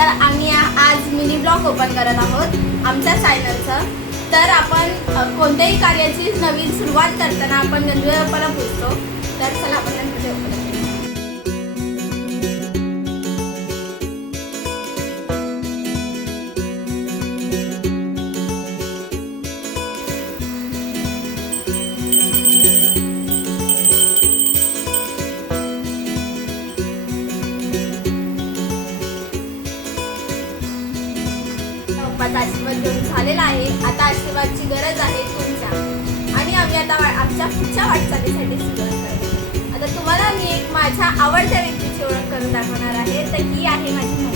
तर आम्ही आज मिनी ब्लॉग ओपन करत आहोत आमच्या चॅनलचं तर आपण कोणत्याही कार्याची नवीन सुरुवात करताना आपण गणपती बाप्पाला पुजतो. तर चला आपण गणपती बाप्पाचा आशीर्वाद घेऊन झालेला आहे. आता आशीर्वादची गरज आहे तुमच्या. आणि आम्ही आता आमच्या पुढच्या वाटचालीसाठी सुरुवात करतो आता तुम्हाला मी एक माझ्या आवडत्या व्यक्तीची ओळख करून दाखवणार आहे. तर ही आहे माझी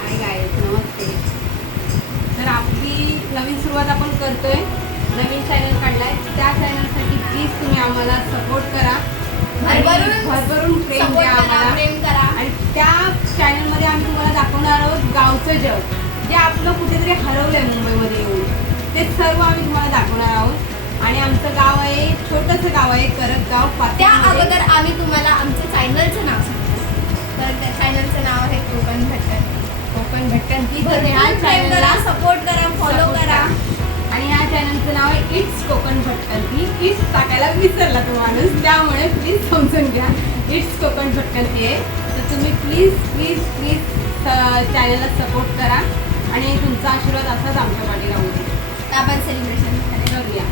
हाय नमस्ते. तर आपली नवीन सुरुवात आपण करतोय. नवीन चॅनल काढलाय. त्या चॅनलसाठी प्लीज तुम्ही आम्हाला सपोर्ट करा. भरभरून भरभरून प्रेम द्या आम्हाला. प्रेम करा. आणि त्या चॅनलमध्ये आम्ही तुम्हाला दाखवणार आहोत गावचं जग. जे आपलं कुठेतरी हरवलंय मुंबईमध्ये येऊन ते सर्व आम्ही तुम्हाला दाखवणार आहोत. आणि आमचं गाव आहे छोटंसं गाव आहे करतगाव त्या पाचगणमध्ये. अगोदर आम्ही तुम्हाला आमच्या चॅनलचं नाव सांगतो तर त्या चॅनलचं नाव आहे कोकण भटकन. कोकण भटकन. ती करा चॅनलला सपोर्ट करा फॉलो करा आणि ह्या चॅनलचं नाव आहे इट्स कोकण भटकंती इट्स टाकायला विसरला तो माणूस त्यामुळे प्लीज समजून घ्या. इट्स कोकण भटकंती आहे तर तुम्ही प्लीज प्लीज प्लीज चॅनलला सपोर्ट करा. आणि तुमचा आशीर्वाद असाच आमच्या मागे राहू दे आपण सेलिब्रेशन करूया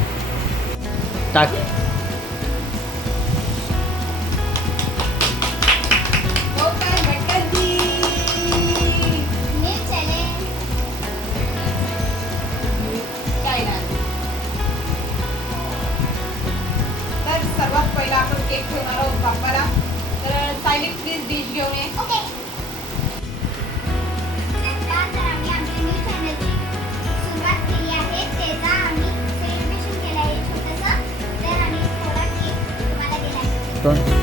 टाक. सर्वात पहिला आपण केक ठेवणार आहोत बाप्पाला. तर सायलेंट प्लीज डिश घेऊन ये. ओके Пока.